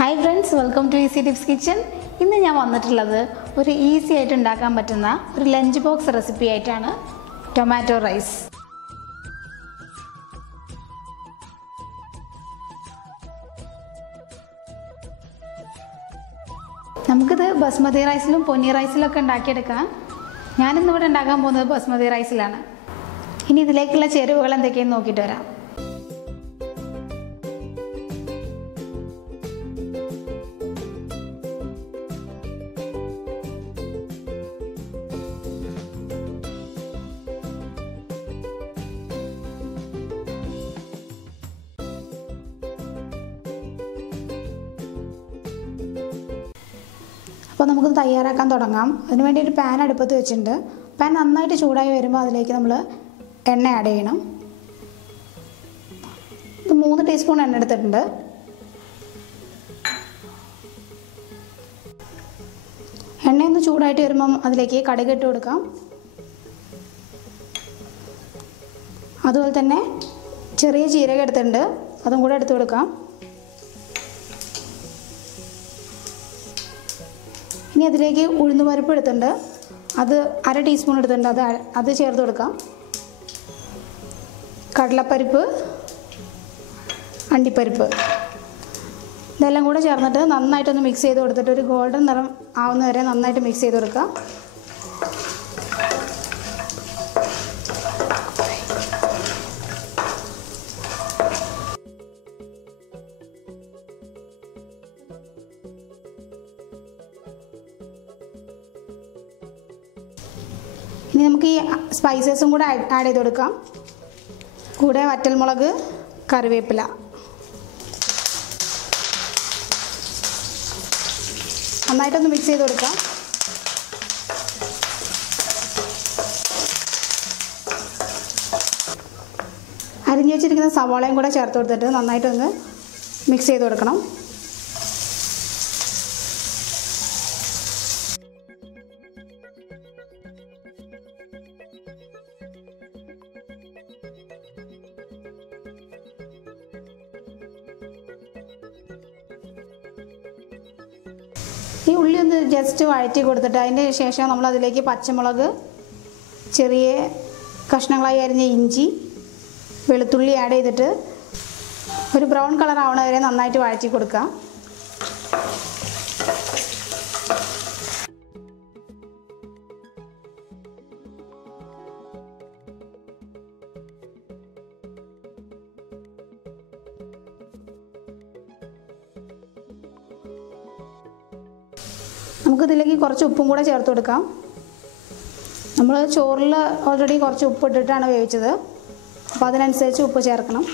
Hi friends, welcome to easy tips kitchen. ഇന്ന് ഞാൻ വന്നിട്ടുള്ളത് ഒരു ഈസി ആയിട്ട് ഉണ്ടാക്കാൻ പറ്റുന്ന ഒരു ലഞ്ച് ബോക്സ് റെസിപ്പി ആയിട്ടാണ്. Tomato rice. നമുക്കിത് ബസ്മതി റൈസിലും പൊന്നി റൈസിലൊക്കെ ഉണ്ടാക്കിയെടുക്കാം. ഞാനിന്നിവിടെ ഉണ്ടാക്കാൻ പോകുന്നത് ബസ്മതി റൈസിലാണ്. ഇനി ഇതിലേക്കുള്ള ചേരുവകൾ എന്തൊക്കെയെന്ന് നോക്കിയിട്ട് വരാം. അപ്പോൾ നമുക്ക് തയ്യാറാക്കാൻ തുടങ്ങാം. അതിനുവേണ്ടി ഒരു പാൻ അടുപ്പത്ത് വെച്ചിട്ടുണ്ട്. പാൻ നന്നായിട്ട് ചൂടായി വരുമ്പോൾ അതിലേക്ക് നമ്മൾ എണ്ണ ആഡ് ചെയ്യണം. ഇത് 3 ടീസ്പൂൺ എണ്ണ എടുത്തിട്ടുണ്ട്. എണ്ണയൊന്ന് ചൂടായിട്ട് വരുമ്പം അതിലേക്ക് കടുക് ഇട്ട് കൊടുക്കാം. അതുപോലെ തന്നെ ചെറിയ ജീരകം എടുത്തിട്ടുണ്ട്, അതും കൂടെ എടുത്ത് കൊടുക്കാം. ഇനി അതിലേക്ക് ഉഴുന്നുപരിപ്പ് എടുത്തിട്ടുണ്ട്, അത് 1/2 ടീസ്പൂൺ എടുത്തിട്ടുണ്ട്, അത് ചേർത്ത് കൊടുക്കാം. കടലപ്പരിപ്പ്, അണ്ടിപ്പരിപ്പ്, ഇതെല്ലാം കൂടെ ചേർന്നിട്ട് നന്നായിട്ടൊന്ന് മിക്സ് ചെയ്ത് കൊടുത്തിട്ട് ഒരു ഗോൾഡൻ നിറം ആവുന്ന വരെ നന്നായിട്ട് മിക്സ് ചെയ്ത് കൊടുക്കാം. ഇനി നമുക്ക് ഈ സ്പൈസസും കൂടെ ആഡ് ചെയ്ത് കൊടുക്കാം. കൂടെ വറ്റൽമുളക്, കറിവേപ്പില. നന്നായിട്ടൊന്ന് മിക്സ് ചെയ്ത് കൊടുക്കാം. അരിഞ്ഞു വെച്ചിരിക്കുന്ന സവാളയും കൂടെ ചേർത്ത് കൊടുത്തിട്ട് നന്നായിട്ടൊന്ന് മിക്സ് ചെയ്ത് കൊടുക്കണം. ഈ ഉള്ളി ഒന്ന് ജസ്റ്റ് വഴറ്റി കൊടുത്തിട്ട് അതിന് ശേഷം നമ്മൾ അതിലേക്ക് പച്ചമുളക്, ചെറിയ കഷ്ണങ്ങളായി അരിഞ്ഞ ഇഞ്ചി, വെളുത്തുള്ളി ആഡ് ചെയ്തിട്ട് ഒരു ബ്രൗൺ കളർ ആവണ വരെ നന്നായിട്ട് വഴറ്റി കൊടുക്കാം. നമുക്കിതിലേക്ക് കുറച്ച് ഉപ്പും കൂടെ ചേർത്ത് കൊടുക്കാം. നമ്മൾ ചോറിൽ ഓൾറെഡി കുറച്ച് ഉപ്പ് ഇട്ടിട്ടാണ് വേവിച്ചത്, അപ്പോൾ അതിനനുസരിച്ച് ഉപ്പ് ചേർക്കണം.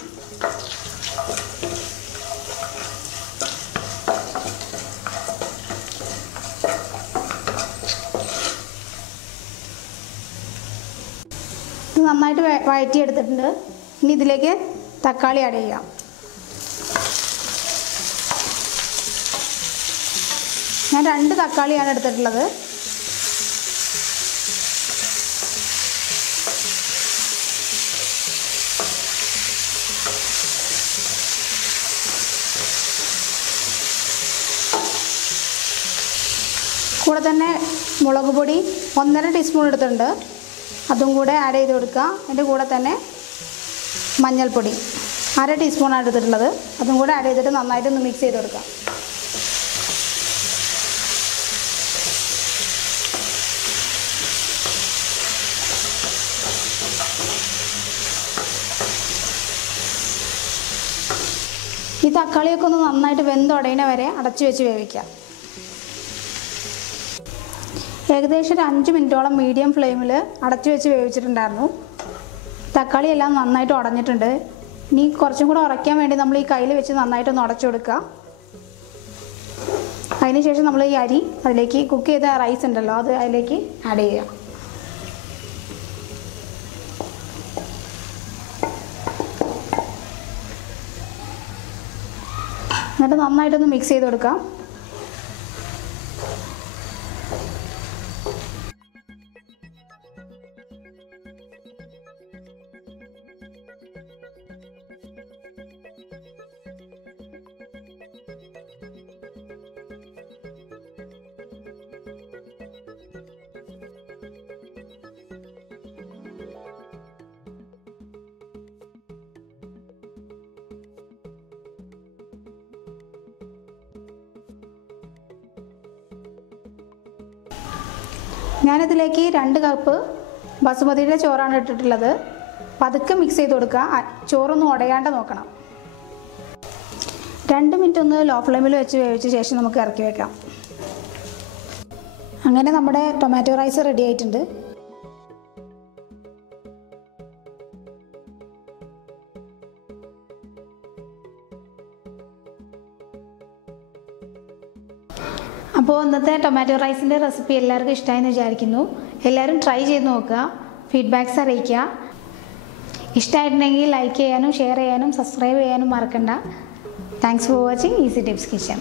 ഇത് നന്നായിട്ട് വഴറ്റിയെടുത്തിട്ടുണ്ട്. ഇനി ഇതിലേക്ക് തക്കാളി ആഡ് ചെയ്യാം. ഞാൻ 2 തക്കാളിയാണ് എടുത്തിട്ടുള്ളത്. കൂടെ തന്നെ മുളക് പൊടി 1.5 ടീസ്പൂൺ എടുത്തിട്ടുണ്ട്, അതും കൂടെ ആഡ് ചെയ്ത് കൊടുക്കുക. അതിൻ്റെ കൂടെ തന്നെ മഞ്ഞൾപ്പൊടി 1/2 ടീസ്പൂണാണ് എടുത്തിട്ടുള്ളത്, അതും കൂടെ ആഡ് ചെയ്തിട്ട് നന്നായിട്ടൊന്ന് മിക്സ് ചെയ്ത് കൊടുക്കുക. ഈ തക്കാളിയൊക്കെ ഒന്ന് നന്നായിട്ട് വെന്തുടയുന്ന വരെ അടച്ചു വെച്ച് വേവിക്കാം. ഏകദേശം ഒരു 5 മിനിറ്റോളം മീഡിയം ഫ്ലെയിമിൽ അടച്ചു വെച്ച് വേവിച്ചിട്ടുണ്ടായിരുന്നു. തക്കാളി എല്ലാം നന്നായിട്ട് ഉടഞ്ഞിട്ടുണ്ട്. ഇനി കുറച്ചും കൂടെ ഉറയ്ക്കാൻ വേണ്ടി നമ്മൾ ഈ കയ്യിൽ വെച്ച് നന്നായിട്ടൊന്ന് ഉടച്ചു കൊടുക്കുക. അതിനുശേഷം നമ്മൾ ഈ അരി അതിലേക്ക് കുക്ക് ചെയ്ത റൈസ് ഉണ്ടല്ലോ, അത് അതിലേക്ക് ആഡ് ചെയ്യുക. എന്നിട്ട് നന്നായിട്ടൊന്ന് മിക്സ് ചെയ്ത് കൊടുക്കാം. ഞാനിതിലേക്ക് 2 കപ്പ് ബസുമതിയുടെ ചോറാണ് ഇട്ടിട്ടുള്ളത്. പതുക്കെ മിക്സ് ചെയ്ത് കൊടുക്കുക. ചോറൊന്നും ഉടയാണ്ട് നോക്കണം. 2 മിനിറ്റ് ഒന്ന് ലോ ഫ്ലെയിമിൽ വെച്ച് വേവിച്ച ശേഷം നമുക്ക് ഇറക്കി വെക്കാം. അങ്ങനെ നമ്മുടെ ടൊമാറ്റോ റൈസ് റെഡി ആയിട്ടുണ്ട്. അപ്പോൾ ഇന്നത്തെ ടൊമാറ്റോ റൈസിൻ്റെ റെസിപ്പി എല്ലാവർക്കും ഇഷ്ടമായെന്ന് വിചാരിക്കുന്നു. എല്ലാവരും ട്രൈ ചെയ്ത് നോക്കുക, ഫീഡ്ബാക്ക്സ് അറിയിക്കുക. ഇഷ്ടമായിട്ടുണ്ടെങ്കിൽ ലൈക്ക് ചെയ്യാനും ഷെയർ ചെയ്യാനും സബ്സ്ക്രൈബ് ചെയ്യാനും മറക്കണ്ട. Thanks for watching easy tips kitchen.